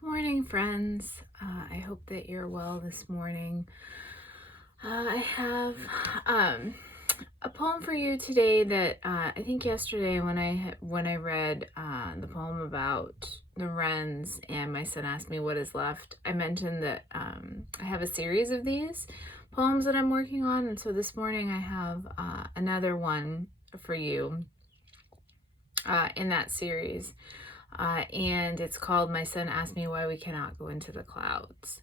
Good morning, friends. I hope that you're well this morning. I have a poem for you today that I think yesterday when I read the poem about the wrens and my son asked me what is left, I mentioned that I have a series of these poems that I'm working on, and so this morning I have another one for you in that series. And it's called My Son Asked Me Why We Cannot Go Into the Clouds.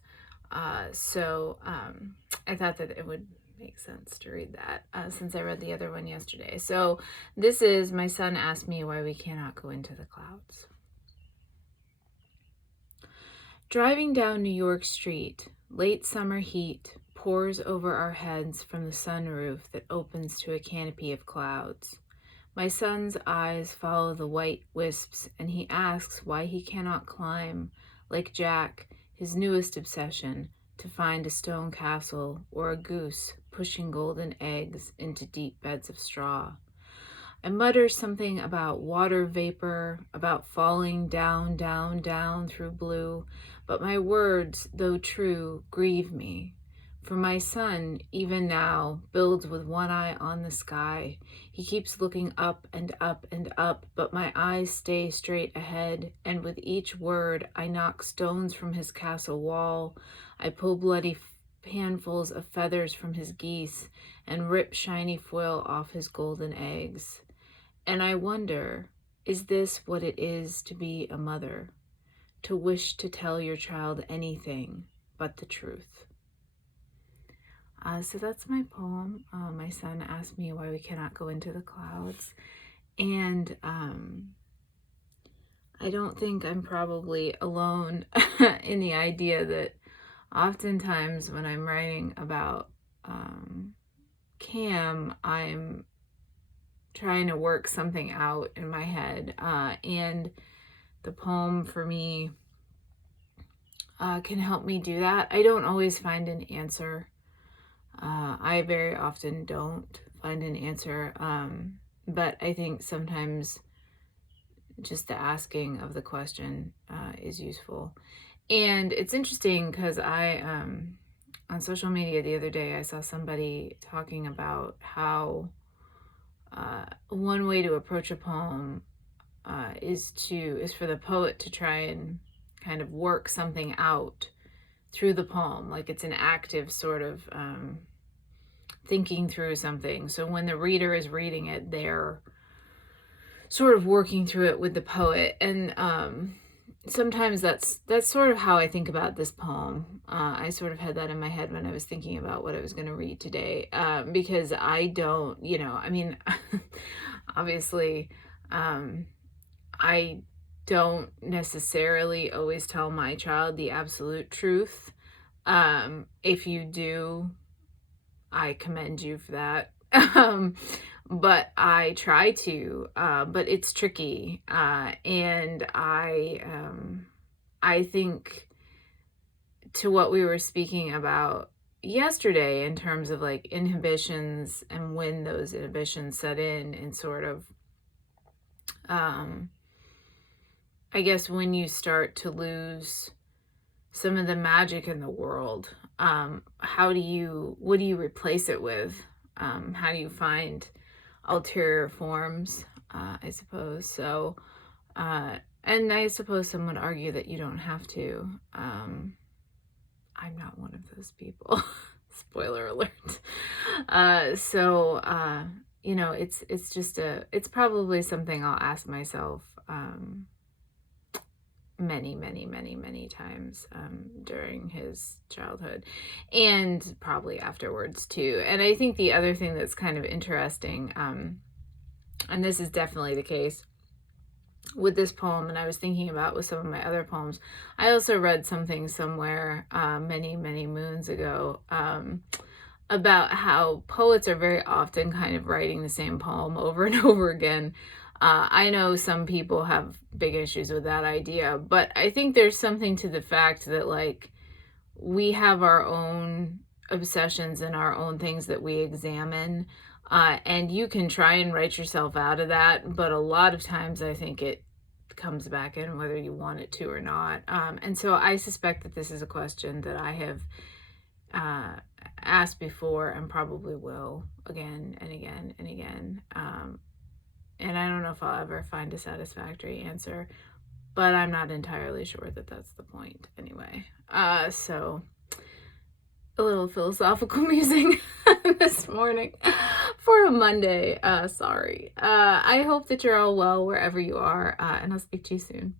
I thought that it would make sense to read that since I read the other one yesterday. So this is My Son Asked Me Why We Cannot Go Into the Clouds. Driving down New York Street, late summer heat pours over our heads from the sunroof that opens to a canopy of clouds. My son's eyes follow the white wisps, and he asks why he cannot climb, like Jack, his newest obsession, to find a stone castle or a goose pushing golden eggs into deep beds of straw. I mutter something about water vapor, about falling down, down, down through blue, but my words, though true, grieve me. For my son, even now, builds with one eye on the sky. He keeps looking up and up and up, but my eyes stay straight ahead, and with each word I knock stones from his castle wall. I pull bloody handfuls of feathers from his geese and rip shiny foil off his golden eggs. And I wonder, is this what it is to be a mother? To wish to tell your child anything but the truth. So that's my poem. My son asked me why we cannot go into the clouds. And I don't think I'm probably alone in the idea that oftentimes when I'm writing about Cam, I'm trying to work something out in my head. And the poem for me can help me do that. I don't always find an answer. I very often don't find an answer, but I think sometimes just the asking of the question is useful. And it's interesting because on social media the other day, I saw somebody talking about how one way to approach a poem is for the poet to try and kind of work something out through the poem, like it's an active sort of thinking through something. So when the reader is reading it, they're sort of working through it with the poet. And sometimes that's sort of how I think about this poem. I sort of had that in my head when I was thinking about what I was going to read today, because I don't, I mean, obviously, I don't necessarily always tell my child the absolute truth. If you do, I commend you for that. But I try to, but it's tricky. And I think to what we were speaking about yesterday in terms of like inhibitions and when those inhibitions set in and sort of, I guess when you start to lose some of the magic in the world, what do you replace it with? How do you find ulterior forms, I suppose? So, and I suppose some would argue that you don't have to. I'm not one of those people. Spoiler alert. It's just it's probably something I'll ask myself, many times during his childhood and probably afterwards too. And I think the other thing that's kind of interesting, and this is definitely the case with this poem, and I was thinking about with some of my other poems, I also read something somewhere many moons ago about how poets are very often kind of writing the same poem over and over again. I know some people have big issues with that idea, but I think there's something to the fact that like we have our own obsessions and our own things that we examine, and you can try and write yourself out of that, but a lot of times I think it comes back in, whether you want it to or not. And so I suspect that this is a question that I have asked before and probably will again and again and again. And I don't know if I'll ever find a satisfactory answer, but I'm not entirely sure that that's the point anyway. So a little philosophical musing this morning for a Monday. Sorry. I hope that you're all well wherever you are, and I'll speak to you soon.